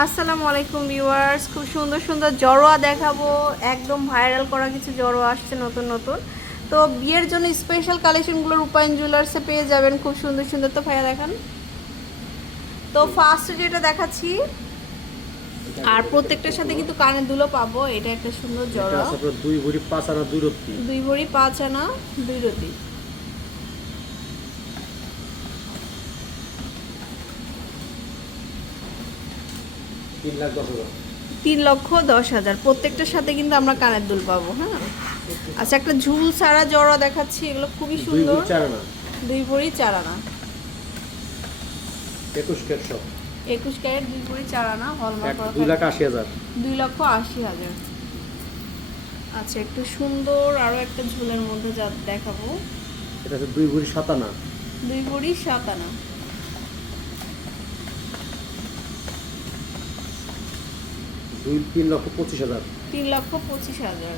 আসসালামু আলাইকুম ভিউয়ার্স খুব সুন্দর সুন্দর জড়োয়া দেখাবো। একদম ভাইরাল করা কিছু জড়োয়া আসছে নতুন নতুন। তো বিয়ের জন্য স্পেশাল কালেকশনগুলো রূপায়ণ জুয়েলার্সে পেয়ে যাবেন খুব সুন্দর সুন্দর। তো ভাইয়া দেখান। তো ফার্স্ট যেটা দেখাচ্ছি আর প্রত্যেকটার সাথে কিন্তু কানের দুলো পাবো এটা একটা সুন্দর জড়োয়া। দুই ভরি পাঁচ আনা দুই রত্তি। দুই ভরি পাঁচ আনা দুই রতি তিন লক্ষ দশ হাজার। প্রত্যেকটার সাথে কিন্তু আমরা কানের দুল পাবো হ্যাঁ? আচ্ছা একটা ঝুল ছাড়া জড়া দেখাচ্ছি এগুলো খুবই সুন্দর। দুই ভরি চার আনা একুশ কেট সব। একুশ ক্যারেট দুই ভরি চার আনা হলমার্ক দুই লাখ আশি হাজার। দুই লক্ষ আশি হাজার। আচ্ছা একটু সুন্দর আরও একটা ঝুলের মধ্যে যা দেখাবো। এটা আছে দুই ভরি সাত আনা দুই ভরি সাত দুই তিন লক্ষ পঁচিশ হাজার। তিন লক্ষ পঁচিশ হাজার।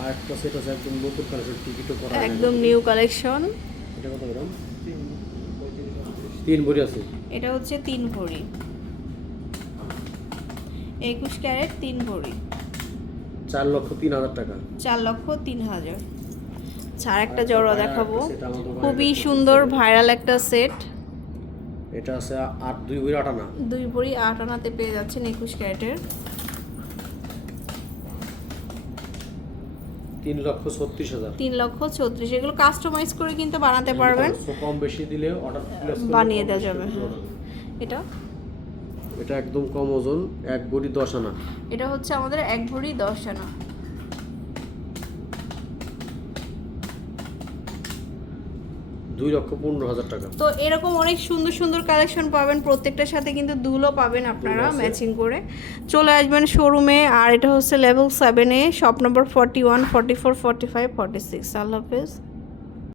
আর একটা সেট আছে একদম নতুন কালেকশন টিকিটও করা একদম নিউ কালেকশন এটা কত গ্রাম তিন ভরি আছে। এটা হচ্ছে তিন ভরি। একুশ ক্যারেট তিন ভরি। চার লক্ষ তিন হাজার টাকা। চার লক্ষ তিন হাজার। ছাড় একটা জড়ো দেখাবো। খুবই সুন্দর ভাইরাল একটা সেট এটা আছে আট দুই ভরি আট আনা। দুই ভরি আট আনাতে পেয়ে যাচ্ছেন একুশ ক্যারেটের। তিন লক্ষ ছত্রিশ হাজার। তিন লক্ষ ছত্রিশ এগুলো কাস্টমাইজ করে কিন্তু বানাতে পারবেন। কম বেশি দিলে অর্ডার বানিয়ে দেওয়া যাবে হ্যাঁ। এটা? এটা একদম কম ওজন এক ভরি দশ আনা। এটা হচ্ছে আমাদের এক ভরি দশ আনা। দুই লক্ষ পনেরো হাজার টাকা। তো এরকম অনেক সুন্দর সুন্দর কালেকশন পাবেন প্রত্যেকটার সাথে কিন্তু দুলও পাবেন আপনারা ম্যাচিং করে। চলে আসবেন শোরুমে আর এটা হচ্ছে লেভেল সেভেনে shop number forty one forty four forty five forty six আল্লাহ হাফেজ।